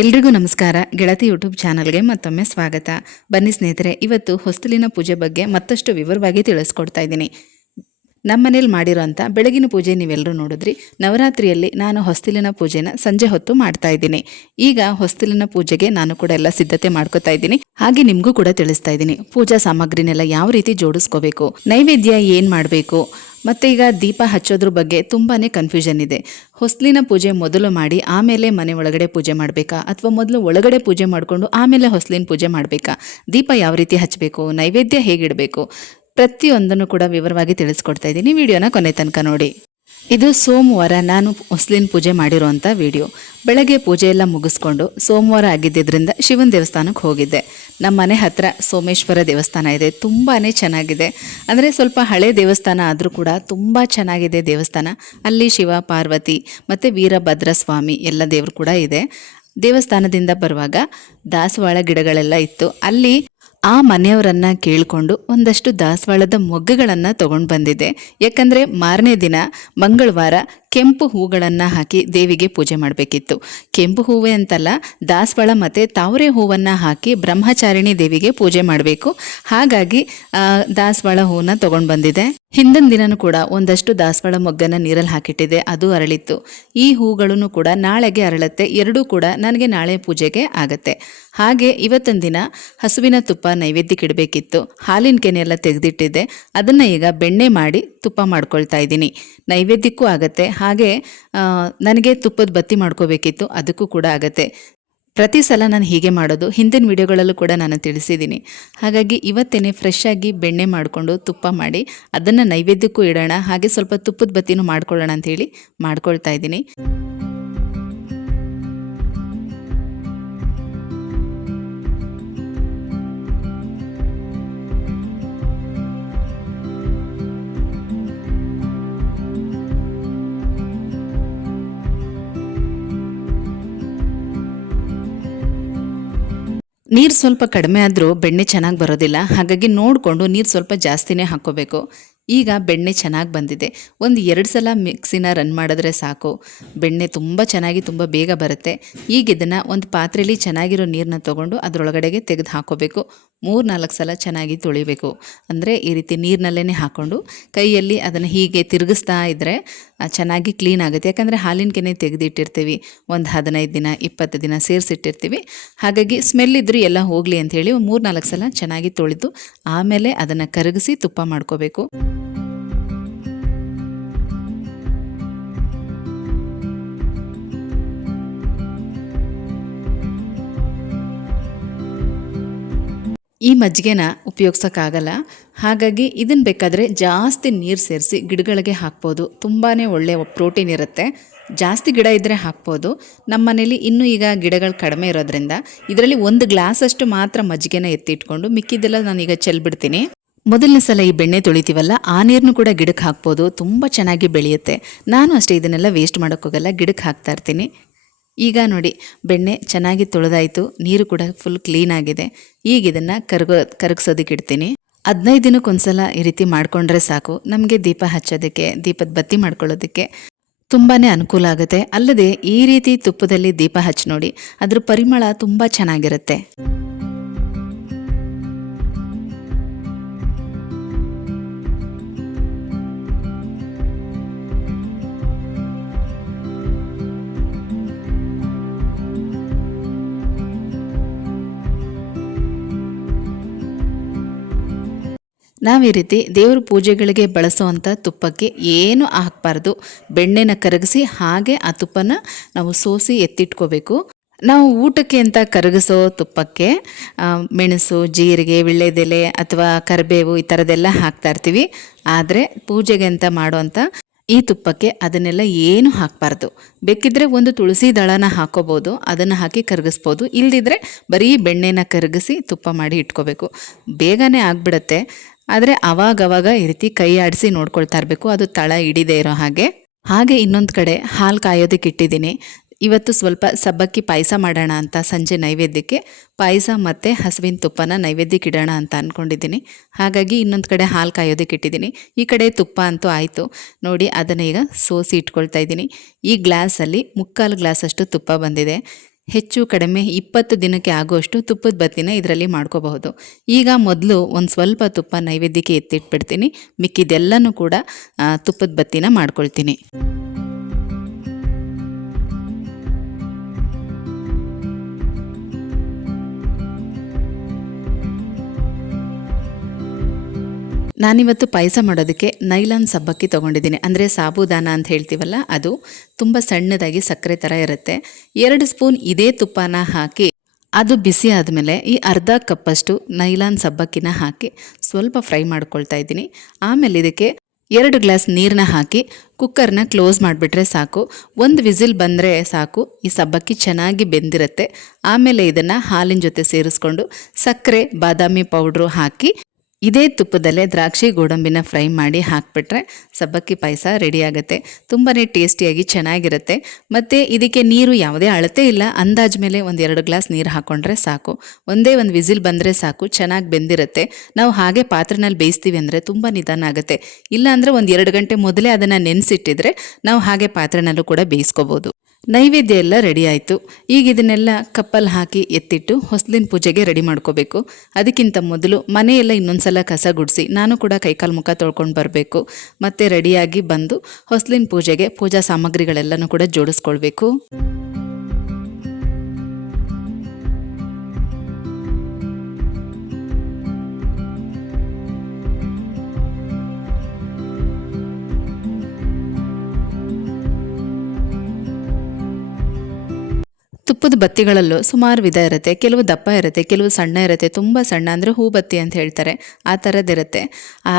ಎಲ್ರಿಗೂ ನಮಸ್ಕಾರ. ಗೆಳತಿ ಯೂಟ್ಯೂಬ್ ಚಾನಲ್ಗೆ ಮತ್ತೊಮ್ಮೆ ಸ್ವಾಗತ. ಬನ್ನಿ ಸ್ನೇಹಿತರೆ, ಇವತ್ತು ಹೊಸ್ತಲಿನ ಪೂಜೆ ಬಗ್ಗೆ ಮತ್ತಷ್ಟು ವಿವರವಾಗಿ ತಿಳಿಸ್ಕೊಡ್ತಾ ಇದ್ದೀನಿ. ನಮ್ಮ ಮನೇಲಿ ಮಾಡಿರೋಂಥ ಬೆಳಗಿನ ಪೂಜೆ ನೀವೆಲ್ಲರೂ ನೋಡಿದ್ರಿ. ನವರಾತ್ರಿಯಲ್ಲಿ ನಾನು ಹೊಸ್ತಿಲಿನ ಪೂಜೆನ ಸಂಜೆ ಹೊತ್ತು ಮಾಡ್ತಾ ಇದ್ದೀನಿ. ಈಗ ಹೊಸ್ತಿಲಿನ ಪೂಜೆಗೆ ನಾನು ಕೂಡ ಎಲ್ಲ ಸಿದ್ಧತೆ ಮಾಡ್ಕೋತಾ ಇದ್ದೀನಿ. ಹಾಗೆ ನಿಮಗೂ ಕೂಡ ತಿಳಿಸ್ತಾ ಇದ್ದೀನಿ. ಪೂಜಾ ಸಾಮಗ್ರಿನೆಲ್ಲ ಯಾವ ರೀತಿ ಜೋಡಿಸ್ಕೋಬೇಕು? ನೈವೇದ್ಯ ಏನು ಮಾಡಬೇಕು? ಮತ್ತು ಈಗ ದೀಪ ಹಚ್ಚೋದ್ರ ಬಗ್ಗೆ ತುಂಬಾ ಕನ್ಫ್ಯೂಷನ್ ಇದೆ. ಹೊಸ್ಲಿನ ಪೂಜೆ ಮೊದಲು ಮಾಡಿ ಆಮೇಲೆ ಮನೆ ಒಳಗಡೆ ಪೂಜೆ ಮಾಡಬೇಕಾ? ಅಥವಾ ಮೊದಲು ಒಳಗಡೆ ಪೂಜೆ ಮಾಡಿಕೊಂಡು ಆಮೇಲೆ ಹೊಸ್ಲಿನ ಪೂಜೆ ಮಾಡಬೇಕಾ? ದೀಪ ಯಾವ ರೀತಿ ಹಚ್ಚಬೇಕು ನೈವೇದ್ಯ ಹೇಗಿಡಬೇಕು? ಪ್ರತಿಯೊಂದನ್ನು ಕೂಡ ವಿವರವಾಗಿ ತಿಳಿಸ್ಕೊಡ್ತಾ ಇದ್ದೀನಿ. ವಿಡಿಯೋನ ಕೊನೆ ತನಕ ನೋಡಿ. ಇದು ಸೋಮವಾರ ನಾನು ಹೊಸ್ಲಿನ ಪೂಜೆ ಮಾಡಿರುವಂಥ ವಿಡಿಯೋ. ಬೆಳಗ್ಗೆ ಪೂಜೆ ಎಲ್ಲ ಮುಗಿಸ್ಕೊಂಡು ಸೋಮವಾರ ಆಗಿದ್ದರಿಂದ ಶಿವನ ದೇವಸ್ಥಾನಕ್ಕೆ ಹೋಗಿದ್ದೆ. ನಮ್ಮ ಮನೆ ಹತ್ರ ಸೋಮೇಶ್ವರ ದೇವಸ್ಥಾನ ಇದೆ ತುಂಬಾ ಚೆನ್ನಾಗಿದೆ. ಅಂದರೆ ಸ್ವಲ್ಪ ಹಳೆ ದೇವಸ್ಥಾನ ಆದರೂ ಕೂಡ ತುಂಬ ಚೆನ್ನಾಗಿದೆ ದೇವಸ್ಥಾನ. ಅಲ್ಲಿ ಶಿವ, ಪಾರ್ವತಿ ಮತ್ತು ವೀರಭದ್ರ ಸ್ವಾಮಿ ಎಲ್ಲ ದೇವರು ಕೂಡ ಇದೆ. ದೇವಸ್ಥಾನದಿಂದ ಬರುವಾಗ ದಾಸವಾಳ ಗಿಡಗಳೆಲ್ಲ ಇತ್ತು. ಅಲ್ಲಿ ಆ ಮನೆಯವರನ್ನ ಕೇಳಿಕೊಂಡು ಒಂದಷ್ಟು ದಾಸವಾಳದ ಮೊಗ್ಗುಗಳನ್ನು ತಗೊಂಡು ಬಂದಿದ್ದೆ ಯಾಕಂದರೆ ಮಾರನೇ ದಿನ ಮಂಗಳವಾರ ಕೆಂಪು ಹೂಗಳನ್ನು ಹಾಕಿ ದೇವಿಗೆ ಪೂಜೆ ಮಾಡಬೇಕಿತ್ತು. ಕೆಂಪು ಹೂವೆ ಅಂತಲ್ಲ, ದಾಸವಾಳ ಮತ್ತು ತಾವರೆ ಹೂವನ್ನು ಹಾಕಿ ಬ್ರಹ್ಮಚಾರಿಣಿ ದೇವಿಗೆ ಪೂಜೆ ಮಾಡಬೇಕು. ಹಾಗಾಗಿ ದಾಸವಾಳ ಹೂವನ್ನ ತೊಗೊಂಡು ಬಂದಿದೆ. ಹಿಂದಿನ ದಿನನೂ ಕೂಡ ಒಂದಷ್ಟು ದಾಸವಾಳ ಮೊಗ್ಗನ್ನು ನೀರಲ್ಲಿ ಹಾಕಿಟ್ಟಿದೆ. ಅದು ಅರಳಿತ್ತು. ಈ ಹೂಗಳನ್ನು ಕೂಡ ನಾಳೆಗೆ ಅರಳುತ್ತೆ. ಎರಡೂ ಕೂಡ ನನಗೆ ನಾಳೆ ಪೂಜೆಗೆ ಆಗತ್ತೆ. ಹಾಗೆ ಇವತ್ತಿನ ದಿನ ಹಸುವಿನ ತುಪ್ಪ ನೈವೇದ್ಯಕ್ಕೆ ಇಡಬೇಕಿತ್ತು. ಹಾಲಿನ ಕೆನೆ ಎಲ್ಲ ತೆಗೆದಿಟ್ಟಿದ್ದೆ. ಅದನ್ನು ಈಗ ಬೆಣ್ಣೆ ಮಾಡಿ ತುಪ್ಪ ಮಾಡ್ಕೊಳ್ತಾ ಇದ್ದೀನಿ. ನೈವೇದ್ಯಕ್ಕೂ ಆಗತ್ತೆ. ಹಾಗೆ ನನಗೆ ತುಪ್ಪದ ಬತ್ತಿ ಮಾಡ್ಕೋಬೇಕಿತ್ತು. ಅದಕ್ಕೂ ಕೂಡ ಆಗತ್ತೆ. ಪ್ರತಿ ಸಲ ನಾನು ಹೀಗೆ ಮಾಡೋದು. ಹಿಂದಿನ ವಿಡಿಯೋಗಳಲ್ಲೂ ಕೂಡ ನಾನು ತಿಳಿಸಿದ್ದೀನಿ. ಹಾಗಾಗಿ ಇವತ್ತೇನೆ ಫ್ರೆಶ್ ಆಗಿ ಬೆಣ್ಣೆ ಮಾಡಿಕೊಂಡು ತುಪ್ಪ ಮಾಡಿ ಅದನ್ನು ನೈವೇದ್ಯಕ್ಕೂ ಇಡೋಣ. ಹಾಗೆ ಸ್ವಲ್ಪ ತುಪ್ಪದ ಬತ್ತಿನೂ ಮಾಡ್ಕೊಳ್ಳೋಣ ಅಂಥೇಳಿ ಮಾಡ್ಕೊಳ್ತಾ ಇದ್ದೀನಿ. ನೀರು ಸ್ವಲ್ಪ ಕಡಿಮೆ ಆದರೂ ಬೆಣ್ಣೆ ಚೆನ್ನಾಗಿ ಬರೋದಿಲ್ಲ. ಹಾಗಾಗಿ ನೋಡಿಕೊಂಡು ನೀರು ಸ್ವಲ್ಪ ಜಾಸ್ತಿನೇ ಹಾಕ್ಕೋಬೇಕು ಈಗ ಬೆಣ್ಣೆ ಚೆನ್ನಾಗಿ ಬಂದಿದೆ. ಒಂದು ಎರಡು ಸಲ ಮಿಕ್ಸಿನ ರನ್ ಮಾಡಿದ್ರೆ ಸಾಕು. ಬೆಣ್ಣೆ ತುಂಬ ಚೆನ್ನಾಗಿ ತುಂಬ ಬೇಗ ಬರುತ್ತೆ. ಈಗ ಇದನ್ನು ಒಂದು ಪಾತ್ರೆಯಲ್ಲಿ ಚೆನ್ನಾಗಿರೋ ನೀರನ್ನ ತೊಗೊಂಡು ಅದರೊಳಗಡೆಗೆ ತೆಗೆದು ಹಾಕ್ಕೋಬೇಕು ಮೂರು ನಾಲ್ಕು ಸಲ ಚೆನ್ನಾಗಿ ತೊಳಿಬೇಕು. ಅಂದರೆ ಈ ರೀತಿ ನೀರಿನಲ್ಲೇ ಹಾಕ್ಕೊಂಡು ಕೈಯಲ್ಲಿ ಅದನ್ನು ಹೀಗೆ ತಿರುಗಿಸ್ತಾ ಇದ್ದರೆ ಚೆನ್ನಾಗಿ ಕ್ಲೀನ್ ಆಗುತ್ತೆ. ಯಾಕಂದರೆ ಹಾಲಿನ ಕೆನೆ ತೆಗೆದಿಟ್ಟಿರ್ತೀವಿ. ಒಂದು ಹದಿನೈದು ದಿನ, ಇಪ್ಪತ್ತು ದಿನ ಸೇರಿಸಿಟ್ಟಿರ್ತೀವಿ. ಹಾಗಾಗಿ ಸ್ಮೆಲ್ ಇದ್ದರೂ ಎಲ್ಲ ಹೋಗಲಿ ಅಂಥೇಳಿ ಮೂರು ನಾಲ್ಕು ಸಲ ಚೆನ್ನಾಗಿ ತೊಳೆದು ಆಮೇಲೆ ಅದನ್ನು ಕರಗಿಸಿ ತುಪ್ಪ ಮಾಡ್ಕೋಬೇಕು. ಈ ಮಜ್ಜಿಗೆನ ಉಪಯೋಗ್ಸೋಕ್ಕಾಗಲ್ಲ. ಹಾಗಾಗಿ ಇದನ್ನು ಬೇಕಾದರೆ ಜಾಸ್ತಿ ನೀರು ಸೇರಿಸಿ ಗಿಡಗಳಿಗೆ ಹಾಕ್ಬೋದು. ತುಂಬಾ ಒಳ್ಳೆಯ ಪ್ರೋಟೀನ್ ಇರುತ್ತೆ. ಜಾಸ್ತಿ ಗಿಡ ಇದ್ದರೆ ಹಾಕ್ಬೋದು. ನಮ್ಮ ಮನೇಲಿ ಇನ್ನೂ ಈಗ ಗಿಡಗಳು ಕಡಿಮೆ ಇರೋದ್ರಿಂದ ಇದರಲ್ಲಿ ಒಂದು ಗ್ಲಾಸಷ್ಟು ಮಾತ್ರ ಮಜ್ಜಿಗೆನ ಎತ್ತಿಟ್ಕೊಂಡು ಮಿಕ್ಕಿದ್ದೆಲ್ಲ ನಾನೀಗ ಚೆಲ್ಬಿಡ್ತೀನಿ. ಮೊದಲನೇ ಸಲ ಈ ಬೆಣ್ಣೆ ತೊಳಿತೀವಲ್ಲ, ಆ ನೀರನ್ನು ಕೂಡ ಗಿಡಕ್ಕೆ ಹಾಕ್ಬೋದು. ತುಂಬ ಚೆನ್ನಾಗಿ ಬೆಳೆಯುತ್ತೆ. ನಾನು ಅಷ್ಟೇ ಇದನ್ನೆಲ್ಲ ವೇಸ್ಟ್ ಮಾಡೋಕ್ಕೋಗಲ್ಲ ಗಿಡಕ್ಕೆ ಹಾಕ್ತಾ ಇರ್ತೀನಿ. ಈಗ ನೋಡಿ, ಬೆಣ್ಣೆ ಚೆನ್ನಾಗಿ ತೊಳೆದಾಯಿತು, ನೀರು ಕೂಡ ಫುಲ್ ಕ್ಲೀನ್ ಆಗಿದೆ. ಈಗ ಇದನ್ನು ಕರಗೋ, ಕರಗಿಸೋದಕ್ಕೆ ಇಡ್ತೀನಿ. ಹದಿನೈದು ದಿನಕ್ಕೊಂದ್ಸಲ ಈ ರೀತಿ ಮಾಡಿಕೊಂಡ್ರೆ ಸಾಕು. ನಮಗೆ ದೀಪ ಹಚ್ಚೋದಕ್ಕೆ, ದೀಪದ ಬತ್ತಿ ಮಾಡ್ಕೊಳ್ಳೋದಕ್ಕೆ ತುಂಬಾ ಅನುಕೂಲ ಆಗುತ್ತೆ. ಅಲ್ಲದೆ ಈ ರೀತಿ ತುಪ್ಪದಲ್ಲಿ ದೀಪ ಹಚ್ಚಿ ನೋಡಿ, ಅದ್ರ ಪರಿಮಳ ತುಂಬ ಚೆನ್ನಾಗಿರುತ್ತೆ. ನಾವು ಈ ರೀತಿ ದೇವ್ರ ಪೂಜೆಗಳಿಗೆ ಬಳಸುವಂಥ ತುಪ್ಪಕ್ಕೆ ಏನು ಹಾಕಬಾರ್ದು. ಬೆಣ್ಣೆನ ಕರಗಿಸಿ ಹಾಗೆ ಆ ತುಪ್ಪನ ನಾವು ಸೋಸಿ ಎತ್ತಿಟ್ಕೋಬೇಕು. ನಾವು ಊಟಕ್ಕೆ ಅಂತ ಕರಗಿಸೋ ತುಪ್ಪಕ್ಕೆ ಮೆಣಸು, ಜೀರಿಗೆ, ವಿಳ್ಳೆದೆಲೆ ಅಥವಾ ಕರಿಬೇವು ಈ ಥರದ್ದೆಲ್ಲ ಹಾಕ್ತಾ ಇರ್ತೀವಿ. ಆದರೆ ಪೂಜೆಗೆ ಅಂತ ಮಾಡುವಂಥ ಈ ತುಪ್ಪಕ್ಕೆ ಅದನ್ನೆಲ್ಲ ಏನು ಹಾಕಬಾರ್ದು. ಬೇಕಿದ್ರೆ ಒಂದು ತುಳಸಿ ದಳನ ಹಾಕೋಬೋದು, ಅದನ್ನು ಹಾಕಿ ಕರಗಿಸ್ಬೋದು. ಇಲ್ದಿದ್ರೆ ಬರೀ ಬೆಣ್ಣೆನ ಕರಗಿಸಿ ತುಪ್ಪ ಮಾಡಿ ಇಟ್ಕೋಬೇಕು. ಬೇಗನೆ ಆಗಿಬಿಡತ್ತೆ. ಆದರೆ ಅವಾಗವಾಗ ಈ ರೀತಿ ಕೈ ಆಡಿಸಿ ನೋಡ್ಕೊಳ್ತಾ ಇರಬೇಕು. ಅದು ತಳ ಹಿಡಿದೇ ಇರೋ ಹಾಗೆ. ಹಾಗೆ ಇನ್ನೊಂದು ಕಡೆ ಹಾಲು ಕಾಯೋದಕ್ಕೆ ಇಟ್ಟಿದ್ದೀನಿ. ಇವತ್ತು ಸ್ವಲ್ಪ ಸಬ್ಬಕ್ಕಿ ಪಾಯಸ ಮಾಡೋಣ ಅಂತ ಸಂಜೆ ನೈವೇದ್ಯಕ್ಕೆ. ಪಾಯಸ ಮತ್ತು ಹಸುವಿನ ತುಪ್ಪನ ನೈವೇದ್ಯಕ್ಕೆ ಇಡೋಣ ಅಂತ ಅಂದ್ಕೊಂಡಿದ್ದೀನಿ ಹಾಗಾಗಿ ಇನ್ನೊಂದು ಕಡೆ ಹಾಲು ಕಾಯೋದಕ್ಕೆ ಇಟ್ಟಿದ್ದೀನಿ. ಈ ಕಡೆ ತುಪ್ಪ ಅಂತೂ ಆಯಿತು. ನೋಡಿ, ಅದನ್ನು ಈಗ ಸೋಸಿ ಇಟ್ಕೊಳ್ತಾ ಇದ್ದೀನಿ. ಈ ಗ್ಲಾಸಲ್ಲಿ ಮುಕ್ಕಾಲು ಗ್ಲಾಸಷ್ಟು ತುಪ್ಪ ಬಂದಿದೆ. ಹೆಚ್ಚು ಕಡಿಮೆ ಇಪ್ಪತ್ತು ದಿನಕ್ಕೆ ಆಗುವಷ್ಟು ತುಪ್ಪದ ಬತ್ತಿನ ಇದರಲ್ಲಿ ಮಾಡ್ಕೋಬಹುದು. ಈಗ ಮೊದಲು ಒಂದು ಸ್ವಲ್ಪ ತುಪ್ಪ ನೈವೇದ್ಯಕ್ಕೆ ಎತ್ತಿಟ್ಬಿಡ್ತೀನಿ. ಮಿಕ್ಕಿದೆಲ್ಲನೂ ಕೂಡ ತುಪ್ಪದ ಬತ್ತಿನ ಮಾಡ್ಕೊಳ್ತೀನಿ. ನಾನಿವತ್ತು ಪಾಯಸ ಮಾಡೋದಕ್ಕೆ ನೈಲಾನ್ ಸಬ್ಬಕ್ಕಿ ತೊಗೊಂಡಿದ್ದೀನಿ. ಅಂದರೆ ಸಾಬುದಾನ ಅಂತ ಹೇಳ್ತೀವಲ್ಲ, ಅದು ತುಂಬ ಸಣ್ಣದಾಗಿ ಸಕ್ಕರೆ ಥರ ಇರುತ್ತೆ. ಎರಡು ಸ್ಪೂನ್ ಇದೇ ತುಪ್ಪನ ಹಾಕಿ, ಅದು ಬಿಸಿ ಆದಮೇಲೆ ಈ ಅರ್ಧ ಕಪ್ಪಷ್ಟು ನೈಲಾನ್ ಸಬ್ಬಕ್ಕಿನ ಹಾಕಿ ಸ್ವಲ್ಪ ಫ್ರೈ ಮಾಡ್ಕೊಳ್ತಾ ಇದ್ದೀನಿ. ಆಮೇಲೆ ಇದಕ್ಕೆ ಎರಡು ಗ್ಲಾಸ್ ನೀರನ್ನ ಹಾಕಿ ಕುಕ್ಕರ್ನ ಕ್ಲೋಸ್ ಮಾಡಿಬಿಟ್ರೆ ಸಾಕು. ಒಂದು ವಿಸಿಲ್ ಬಂದರೆ ಸಾಕು, ಈ ಸಬ್ಬಕ್ಕಿ ಚೆನ್ನಾಗಿ ಬೆಂದಿರುತ್ತೆ. ಆಮೇಲೆ ಇದನ್ನು ಹಾಲಿನ ಜೊತೆ ಸೇರಿಸ್ಕೊಂಡು ಸಕ್ಕರೆ, ಬಾದಾಮಿ ಪೌಡ್ರು ಹಾಕಿ ಇದೇ ತುಪ್ಪದಲ್ಲೇ ದ್ರಾಕ್ಷಿ ಗೋಡಂಬಿನ ಫ್ರೈ ಮಾಡಿ ಹಾಕಿಬಿಟ್ರೆ ಸಬ್ಬಕ್ಕಿ ಪಾಯಸ ರೆಡಿ ಆಗುತ್ತೆ. ತುಂಬಾ ಟೇಸ್ಟಿಯಾಗಿ ಚೆನ್ನಾಗಿರುತ್ತೆ. ಮತ್ತು ಇದಕ್ಕೆ ನೀರು ಯಾವುದೇ ಅಳತೆ ಇಲ್ಲ. ಅಂದಾಜ್ ಮೇಲೆ ಒಂದು ಎರಡು ಗ್ಲಾಸ್ ನೀರು ಹಾಕ್ಕೊಂಡ್ರೆ ಸಾಕು. ಒಂದೇ ಒಂದು ವಿಸಿಲ್ ಬಂದರೆ ಸಾಕು. ಚೆನ್ನಾಗಿ ಬೆಂದಿರುತ್ತೆ. ನಾವು ಹಾಗೆ ಪಾತ್ರೆನಲ್ಲಿ ಬೇಯಿಸ್ತೀವಿ ಅಂದರೆ ತುಂಬ ನಿಧಾನ ಆಗುತ್ತೆ. ಇಲ್ಲ ಅಂದರೆ ಒಂದು ಎರಡು ಗಂಟೆ ಮೊದಲೇ ಅದನ್ನು ನೆನೆಸಿಟ್ಟಿದ್ರೆ ನಾವು ಹಾಗೆ ಪಾತ್ರೆನಲ್ಲೂ ಕೂಡ ಬೇಯಿಸ್ಕೋಬೋದು. ನೈವೇದ್ಯ ಎಲ್ಲ ರೆಡಿ ಆಯಿತು. ಈಗ ಇದನ್ನೆಲ್ಲ ಕಪ್ಪಲ್ಲಿ ಹಾಕಿ ಎತ್ತಿಟ್ಟು ಹೊಸ್ಲಿನ ಪೂಜೆಗೆ ರೆಡಿ ಮಾಡ್ಕೋಬೇಕು. ಅದಕ್ಕಿಂತ ಮೊದಲು ಮನೆಯೆಲ್ಲ ಇನ್ನೊಂದ್ಸಲ ಕಸ ಗುಡಿಸಿ, ನಾನು ಕೂಡ ಕೈಕಾಲು ಮುಖ ತೊಳ್ಕೊಂಡು ಬರಬೇಕು. ಮತ್ತು ರೆಡಿಯಾಗಿ ಬಂದು ಹೊಸ್ಲಿನ ಪೂಜೆಗೆ ಪೂಜಾ ಸಾಮಗ್ರಿಗಳೆಲ್ಲನೂ ಕೂಡ ಜೋಡಿಸ್ಕೊಳ್ಬೇಕು. ತುಪ್ಪದ ಬತ್ತಿಗಳಲ್ಲೂ ಸುಮಾರು ವಿಧ ಇರುತ್ತೆ. ಕೆಲವು ದಪ್ಪ ಇರುತ್ತೆ, ಕೆಲವು ಸಣ್ಣ ಇರುತ್ತೆ. ತುಂಬ ಸಣ್ಣ ಅಂದರೆ ಹೂ ಬತ್ತಿ ಅಂತ ಹೇಳ್ತಾರೆ. ಆ ಥರದ್ದಿರುತ್ತೆ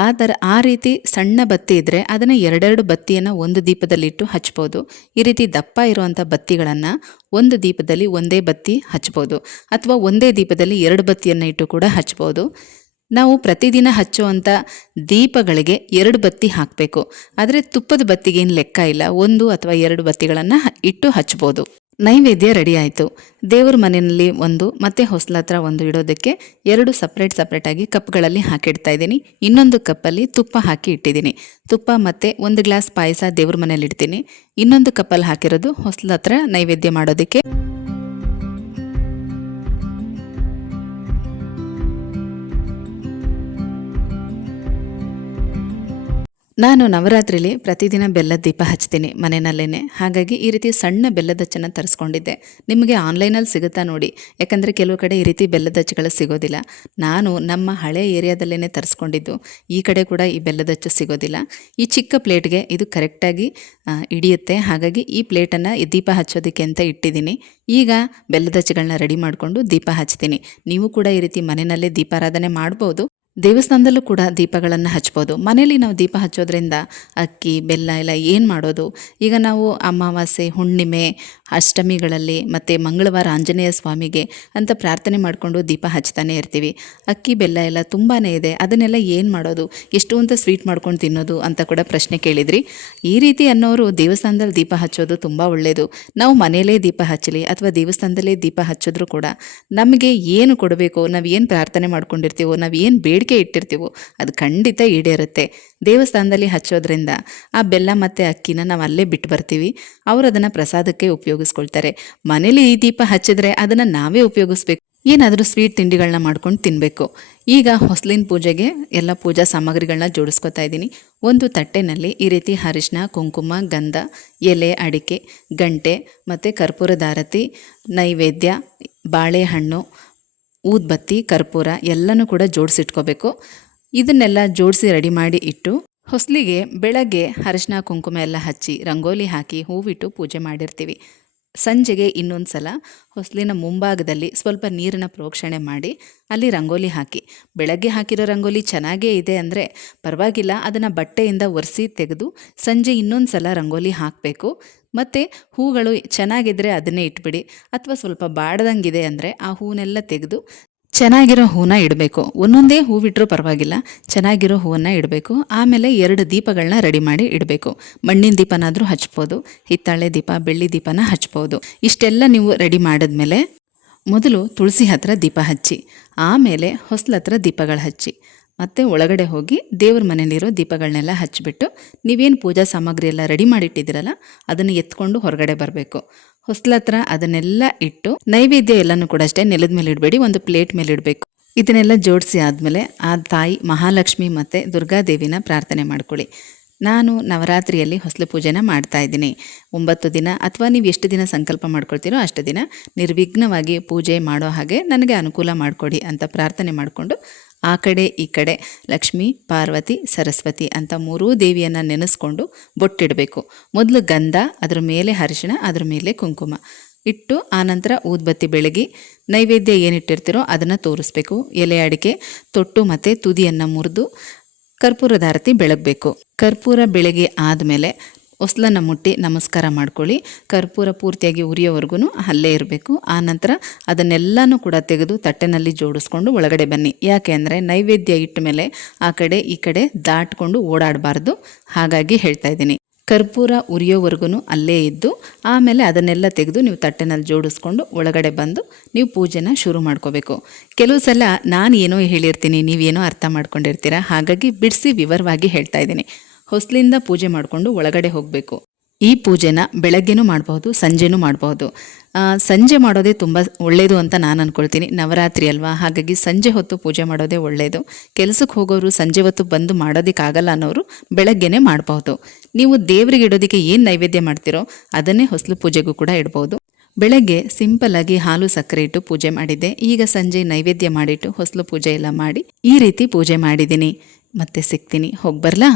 ಆ ಥರ ಆ ರೀತಿ ಸಣ್ಣ ಬತ್ತಿ ಇದ್ದರೆ ಅದನ್ನು ಎರಡೆರಡು ಬತ್ತಿಯನ್ನು ಒಂದು ದೀಪದಲ್ಲಿಟ್ಟು ಹಚ್ಬೋದು. ಈ ರೀತಿ ದಪ್ಪ ಇರುವಂಥ ಬತ್ತಿಗಳನ್ನು ಒಂದು ದೀಪದಲ್ಲಿ ಒಂದೇ ಬತ್ತಿ ಹಚ್ಬೋದು. ಅಥವಾ ಒಂದೇ ದೀಪದಲ್ಲಿ ಎರಡು ಬತ್ತಿಯನ್ನು ಇಟ್ಟು ಕೂಡ ಹಚ್ಬೋದು. ನಾವು ಪ್ರತಿದಿನ ಹಚ್ಚುವಂಥ ದೀಪಗಳಿಗೆ ಎರಡು ಬತ್ತಿ ಹಾಕಬೇಕು. ಆದರೆ ತುಪ್ಪದ ಬತ್ತಿಗೆ ಏನು ಲೆಕ್ಕ ಇಲ್ಲ. ಒಂದು ಅಥವಾ ಎರಡು ಬತ್ತಿಗಳನ್ನು ಇಟ್ಟು ಹಚ್ಬೋದು. ನೈವೇದ್ಯ ರೆಡಿ ಆಯಿತು. ದೇವ್ರ ಮನೆಯಲ್ಲಿ ಒಂದು, ಮತ್ತು ಹೊಸ್ಲ ಹತ್ರ ಒಂದು ಇಡೋದಕ್ಕೆ ಎರಡು ಸಪ್ರೇಟ್ ಸಪ್ರೇಟಾಗಿ ಕಪ್ಗಳಲ್ಲಿ ಹಾಕಿಡ್ತಾ ಇದ್ದೀನಿ. ಇನ್ನೊಂದು ಕಪ್ಪಲ್ಲಿ ತುಪ್ಪ ಹಾಕಿ ಇಟ್ಟಿದ್ದೀನಿ. ತುಪ್ಪ ಮತ್ತು ಒಂದು ಗ್ಲಾಸ್ ಪಾಯಸ ದೇವ್ರ ಮನೇಲಿ ಇಡ್ತೀನಿ. ಇನ್ನೊಂದು ಕಪ್ಪಲ್ಲಿ ಹಾಕಿರೋದು ಹೊಸ್ಲ ಹತ್ರ ನೈವೇದ್ಯ ಮಾಡೋದಕ್ಕೆ. ನಾನು ನವರಾತ್ರಿಲಿ ಪ್ರತಿದಿನ ಬೆಲ್ಲದ ದೀಪ ಹಚ್ತೀನಿ ಮನೆಯಲ್ಲೇ ಹಾಗಾಗಿ ಈ ರೀತಿ ಸಣ್ಣ ಬೆಲ್ಲದ ಹಚ್ಚನ್ನು ತರಿಸ್ಕೊಂಡಿದ್ದೆ. ನಿಮಗೆ ಆನ್ಲೈನಲ್ಲಿ ಸಿಗುತ್ತಾ ನೋಡಿ. ಯಾಕಂದರೆ ಕೆಲವು ಕಡೆ ಈ ರೀತಿ ಬೆಲ್ಲದ ಹಚ್ಚುಗಳು ಸಿಗೋದಿಲ್ಲ. ನಾನು ನಮ್ಮ ಹಳೆ ಏರಿಯಾದಲ್ಲೇ ತರಿಸ್ಕೊಂಡಿದ್ದು. ಈ ಕಡೆ ಕೂಡ ಈ ಬೆಲ್ಲದ ಹಚ್ಚು ಸಿಗೋದಿಲ್ಲ. ಈ ಚಿಕ್ಕ ಪ್ಲೇಟ್ಗೆ ಇದು ಕರೆಕ್ಟಾಗಿ ಹಿಡಿಯುತ್ತೆ. ಹಾಗಾಗಿ ಈ ಪ್ಲೇಟನ್ನು ದೀಪ ಹಚ್ಚೋದಕ್ಕೆ ಅಂತ ಇಟ್ಟಿದ್ದೀನಿ. ಈಗ ಬೆಲ್ಲದ ಹಚ್ಚುಗಳನ್ನ ರೆಡಿ ಮಾಡಿಕೊಂಡು ದೀಪ ಹಚ್ತೀನಿ. ನೀವು ಕೂಡ ಈ ರೀತಿ ಮನೆಯಲ್ಲೇ ದೀಪಾರಾಧನೆ ಮಾಡ್ಬೋದು. ದೇವಸ್ಥಾನದಲ್ಲೂ ಕೂಡ ದೀಪಗಳನ್ನು ಹಚ್ಬೋದು. ಮನೇಲಿ ನಾವು ದೀಪ ಹಚ್ಚೋದ್ರಿಂದ ಅಕ್ಕಿ, ಬೆಲ್ಲ ಎಲ್ಲ ಏನು ಮಾಡೋದು? ಈಗ ನಾವು ಅಮಾವಾಸ್ಯೆ, ಹುಣ್ಣಿಮೆ, ಅಷ್ಟಮಿಗಳಲ್ಲಿ ಮತ್ತು ಮಂಗಳವಾರ ಆಂಜನೇಯ ಸ್ವಾಮಿಗೆ ಅಂತ ಪ್ರಾರ್ಥನೆ ಮಾಡಿಕೊಂಡು ದೀಪ ಹಚ್ತಾನೆ ಇರ್ತೀವಿ. ಅಕ್ಕಿ, ಬೆಲ್ಲ ಎಲ್ಲ ತುಂಬಾ ಇದೆ. ಅದನ್ನೆಲ್ಲ ಏನು ಮಾಡೋದು? ಎಷ್ಟು ಅಂತ ಸ್ವೀಟ್ ಮಾಡ್ಕೊಂಡು ತಿನ್ನೋದು ಅಂತ ಕೂಡ ಪ್ರಶ್ನೆ ಕೇಳಿದ್ರಿ. ಈ ರೀತಿ ಅನ್ನೋರು ದೇವಸ್ಥಾನದಲ್ಲಿ ದೀಪ ಹಚ್ಚೋದು ತುಂಬ ಒಳ್ಳೆಯದು ನಾವು ಮನೆಯಲ್ಲೇ ದೀಪ ಹಚ್ಚಲಿ ಅಥವಾ ದೇವಸ್ಥಾನದಲ್ಲೇ ದೀಪ ಹಚ್ಚಿದ್ರು ಕೂಡ ನಮಗೆ ಏನು ಕೊಡಬೇಕು? ನಾವು ಏನು ಪ್ರಾರ್ಥನೆ ಮಾಡ್ಕೊಂಡಿರ್ತೀವೋ? ನಾವು ಏನು ಬೇಡಿಕೆ ಇಟ್ಟಿರ್ತೀವೋ ಅದು ಖಂಡಿತ ಈಡೇರುತ್ತೆ. ದೇವಸ್ಥಾನದಲ್ಲಿ ಹಚ್ಚೋದ್ರಿಂದ ಆ ಬೆಲ್ಲ ಮತ್ತು ಅಕ್ಕಿನ ನಾವು ಅಲ್ಲೇ ಬಿಟ್ಟು ಬರ್ತೀವಿ. ಅವರು ಅದನ್ನು ಪ್ರಸಾದಕ್ಕೆ ಉಪಯೋಗಿಸ್ಕೊಳ್ತಾರೆ. ಮನೇಲಿ ಈ ದೀಪ ಹಚ್ಚಿದ್ರೆ ಅದನ್ನು ನಾವೇ ಉಪಯೋಗಿಸ್ಬೇಕು. ಏನಾದರೂ ಸ್ವೀಟ್ ತಿಂಡಿಗಳನ್ನ ಮಾಡ್ಕೊಂಡು ತಿನ್ನಬೇಕು ಈಗ ಹೊಸಲಿನ ಪೂಜೆಗೆ ಎಲ್ಲ ಪೂಜಾ ಸಾಮಗ್ರಿಗಳನ್ನ ಜೋಡಿಸ್ಕೊತಾ ಇದ್ದೀನಿ. ಒಂದು ತಟ್ಟೆನಲ್ಲಿ ಈ ರೀತಿ ಅರಿಶಿನ ಕುಂಕುಮ, ಗಂಧ, ಎಲೆ, ಅಡಿಕೆ, ಗಂಟೆ ಮತ್ತು ಕರ್ಪೂರದಾರತಿ ನೈವೇದ್ಯ, ಬಾಳೆಹಣ್ಣು ಊದ್ಬತ್ತಿ, ಕರ್ಪೂರ ಎಲ್ಲನೂ ಕೂಡ ಜೋಡಿಸಿಟ್ಕೋಬೇಕು. ಇದನ್ನೆಲ್ಲ ಜೋಡಿಸಿ ರೆಡಿ ಮಾಡಿ ಇಟ್ಟು ಹೊಸಲಿಗೆ ಬೆಳಗ್ಗೆ ಅರಿಶಿನ, ಕುಂಕುಮ ಎಲ್ಲ ಹಚ್ಚಿ, ರಂಗೋಲಿ ಹಾಕಿ, ಹೂವಿಟ್ಟು ಪೂಜೆ ಮಾಡಿರ್ತೀವಿ. ಸಂಜೆಗೆ ಇನ್ನೊಂದು ಸಲ ಹೊಸಲಿನ ಮುಂಭಾಗದಲ್ಲಿ ಸ್ವಲ್ಪ ನೀರನ್ನು ಪ್ರೋಕ್ಷಣೆ ಮಾಡಿ, ಅಲ್ಲಿ ರಂಗೋಲಿ ಹಾಕಿ. ಬೆಳಗ್ಗೆ ಹಾಕಿರೋ ರಂಗೋಲಿ ಚೆನ್ನಾಗೇ ಇದೆ ಅಂದರೆ ಪರವಾಗಿಲ್ಲ, ಅದನ್ನು ಬಟ್ಟೆಯಿಂದ ಒರೆಸಿ ತೆಗೆದು ಸಂಜೆ ಇನ್ನೊಂದು ಸಲ ರಂಗೋಲಿ ಹಾಕಬೇಕು. ಮತ್ತು ಹೂಗಳು ಚೆನ್ನಾಗಿದ್ದರೆ ಅದನ್ನೇ ಇಟ್ಬಿಡಿ. ಅಥವಾ ಸ್ವಲ್ಪ ಬಾಡ್ದಂಗಿದೆ ಅಂದರೆ ಆ ಹೂವನ್ನೆಲ್ಲ ತೆಗೆದು ಚೆನ್ನಾಗಿರೋ ಹೂವನ್ನ ಇಡಬೇಕು. ಒಂದೊಂದೇ ಹೂವಿಟ್ಟರೂ ಪರವಾಗಿಲ್ಲ, ಚೆನ್ನಾಗಿರೋ ಹೂವನ್ನು ಇಡಬೇಕು. ಆಮೇಲೆ ಎರಡು ದೀಪಗಳನ್ನ ರೆಡಿ ಮಾಡಿ ಇಡಬೇಕು. ಮಣ್ಣಿನ ದೀಪನಾದರೂ ಹಚ್ಬೋದು, ಹಿತ್ತಾಳೆ ದೀಪ, ಬೆಳ್ಳಿ ದೀಪನ ಹಚ್ಬೋದು. ಇಷ್ಟೆಲ್ಲ ನೀವು ರೆಡಿ ಮಾಡಿದ್ಮೇಲೆ ಮೊದಲು ತುಳಸಿ ಹತ್ರ ದೀಪ ಹಚ್ಚಿ, ಆಮೇಲೆ ಹೊಸ್ಲ ಹತ್ರ ದೀಪಗಳು ಹಚ್ಚಿ. ಮತ್ತು ಒಳಗಡೆ ಹೋಗಿ ದೇವ್ರ ಮನೇಲಿರೋ ದೀಪಗಳನ್ನೆಲ್ಲ ಹಚ್ಚಿಬಿಟ್ಟು ನೀವೇನು ಪೂಜಾ ಸಾಮಗ್ರಿ ಎಲ್ಲ ರೆಡಿ ಮಾಡಿಟ್ಟಿದ್ದೀರಲ್ಲ, ಅದನ್ನು ಎತ್ಕೊಂಡು ಹೊರಗಡೆ ಬರಬೇಕು. ಹೊಸ್ಲ ಹತ್ರ ಅದನ್ನೆಲ್ಲ ಇಟ್ಟು ನೈವೇದ್ಯ ಎಲ್ಲನೂ ಕೂಡ ಅಷ್ಟೇ ನೆಲದ ಮೇಲೆ ಇಡಬೇಡಿ, ಒಂದು ಪ್ಲೇಟ್ ಮೇಲೆ ಇಡಬೇಕು. ಇದನ್ನೆಲ್ಲ ಜೋಡಿಸಿ ಆದಮೇಲೆ ಆ ತಾಯಿ ಮಹಾಲಕ್ಷ್ಮಿ ಮತ್ತು ದುರ್ಗಾದೇವಿನ ಪ್ರಾರ್ಥನೆ ಮಾಡ್ಕೊಳ್ಳಿ. ನಾನು ನವರಾತ್ರಿಯಲ್ಲಿ ಹೊಸಲು ಪೂಜೆನ ಮಾಡ್ತಾ ಇದ್ದೀನಿ. ಒಂಬತ್ತು ದಿನ ಅಥವಾ ನೀವು ಎಷ್ಟು ದಿನ ಸಂಕಲ್ಪ ಮಾಡ್ಕೊಳ್ತೀರೋ ಅಷ್ಟು ದಿನ ನಿರ್ವಿಘ್ನವಾಗಿ ಪೂಜೆ ಮಾಡೋ ಹಾಗೆ ನನಗೆ ಅನುಕೂಲ ಮಾಡಿಕೊಡಿ ಅಂತ ಪ್ರಾರ್ಥನೆ ಮಾಡಿಕೊಂಡು ಆ ಕಡೆ, ಈ ಕಡೆ, ಲಕ್ಷ್ಮಿ, ಪಾರ್ವತಿ, ಸರಸ್ವತಿ ಅಂತ ಮೂರೂ ದೇವಿಯನ್ನು ನೆನೆಸ್ಕೊಂಡು ಬೊಟ್ಟಿಡಬೇಕು. ಮೊದಲು ಗಂಧ, ಅದ್ರ ಮೇಲೆ ಅರಿಶಿಣ, ಅದ್ರ ಮೇಲೆ ಕುಂಕುಮ. ಇಟ್ಟು ಆನಂತರ ಊದ್ಬತ್ತಿ ಬೆಳಗಿ ನೈವೇದ್ಯ ಏನಿಟ್ಟಿರ್ತೀರೋ ಅದನ್ನು ತೋರಿಸ್ಬೇಕು. ಎಲೆ ಅಡಿಕೆ, ತೊಟ್ಟು ಮತ್ತು ತುದಿಯನ್ನು ಮುರಿದು ಕರ್ಪೂರದ ಆರತಿ ಬೆಳಗಬೇಕು. ಕರ್ಪೂರ ಬೆಳಗ್ಗೆ ಆದಮೇಲೆ ಹೊಸ್ಲನ್ನು ಮುಟ್ಟಿ ನಮಸ್ಕಾರ ಮಾಡ್ಕೊಳ್ಳಿ. ಕರ್ಪೂರ ಪೂರ್ತಿಯಾಗಿ ಉರಿಯೋವರೆಗೂ ಅಲ್ಲೇ ಇರಬೇಕು. ಆ ನಂತರ ಅದನ್ನೆಲ್ಲನೂ ಕೂಡ ತೆಗೆದು ತಟ್ಟೆನಲ್ಲಿ ಜೋಡಿಸ್ಕೊಂಡು ಒಳಗಡೆ ಬನ್ನಿ. ಯಾಕೆ ಅಂದರೆ ನೈವೇದ್ಯ ಇಟ್ಟ ಮೇಲೆ ಆ ಕಡೆ ಈ ಕಡೆ ದಾಟ್ಕೊಂಡು ಓಡಾಡಬಾರ್ದು. ಹಾಗಾಗಿ ಹೇಳ್ತಾ ಇದ್ದೀನಿ. ಕರ್ಪೂರ ಉರಿಯೋವರೆಗೂ ಅಲ್ಲೇ ಇದ್ದು, ಆಮೇಲೆ ಅದನ್ನೆಲ್ಲ ತೆಗೆದು ನೀವು ತಟ್ಟೆನಲ್ಲಿ ಜೋಡಿಸ್ಕೊಂಡು ಒಳಗಡೆ ಬಂದು ನೀವು ಪೂಜೆನ ಶುರು ಮಾಡ್ಕೋಬೇಕು. ಕೆಲವು ಸಲ ನಾನು ಏನೋ ಹೇಳಿರ್ತೀನಿ, ನೀವೇನೋ ಅರ್ಥ ಮಾಡ್ಕೊಂಡಿರ್ತೀರ. ಹಾಗಾಗಿ ಬಿಡಿಸಿ ವಿವರವಾಗಿ ಹೇಳ್ತಾ ಇದ್ದೀನಿ. ಹೊಸ್ಲಿಂದ ಪೂಜೆ ಮಾಡಿಕೊಂಡು ಒಳಗಡೆ ಹೋಗಬೇಕು. ಈ ಪೂಜೆನ ಬೆಳಗ್ಗೆನೂ ಮಾಡಬಹುದು, ಸಂಜೆನೂ ಮಾಡಬಹುದು. ಸಂಜೆ ಮಾಡೋದೇ ತುಂಬ ಒಳ್ಳೆಯದು ಅಂತ ನಾನು ಅಂದ್ಕೊಳ್ತೀನಿ ನವರಾತ್ರಿ ಅಲ್ವಾ? ಹಾಗಾಗಿ ಸಂಜೆ ಹೊತ್ತು ಪೂಜೆ ಮಾಡೋದೇ ಒಳ್ಳೆಯದು ಕೆಲಸಕ್ಕೆ ಹೋಗೋರು ಸಂಜೆ ಹೊತ್ತು ಬಂದು ಮಾಡೋದಕ್ಕಾಗಲ್ಲ ಅನ್ನೋರು ಬೆಳಗ್ಗೆನೇ ಮಾಡಬಹುದು. ನೀವು ದೇವರಿಗೆ ಇಡೋದಕ್ಕೆ ಏನು ನೈವೇದ್ಯ ಮಾಡ್ತೀರೋ ಅದನ್ನೇ ಹೊಸಲು ಪೂಜೆಗೂ ಕೂಡ ಇಡ್ಬೋದು ಬೆಳಗ್ಗೆ ಸಿಂಪಲ್ ಆಗಿ ಹಾಲು ಸಕ್ಕರೆ ಇಟ್ಟು ಪೂಜೆ ಮಾಡಿದ್ದೆ. ಈಗ ಸಂಜೆ ನೈವೇದ್ಯ ಮಾಡಿಟ್ಟು ಹೊಸಲು ಪೂಜೆ ಎಲ್ಲ ಮಾಡಿ ಈ ರೀತಿ ಪೂಜೆ ಮಾಡಿದ್ದೀನಿ. ಮತ್ತೆ ಸಿಗ್ತೀನಿ. ಹೋಗಿ ಬರ್ಲಾ?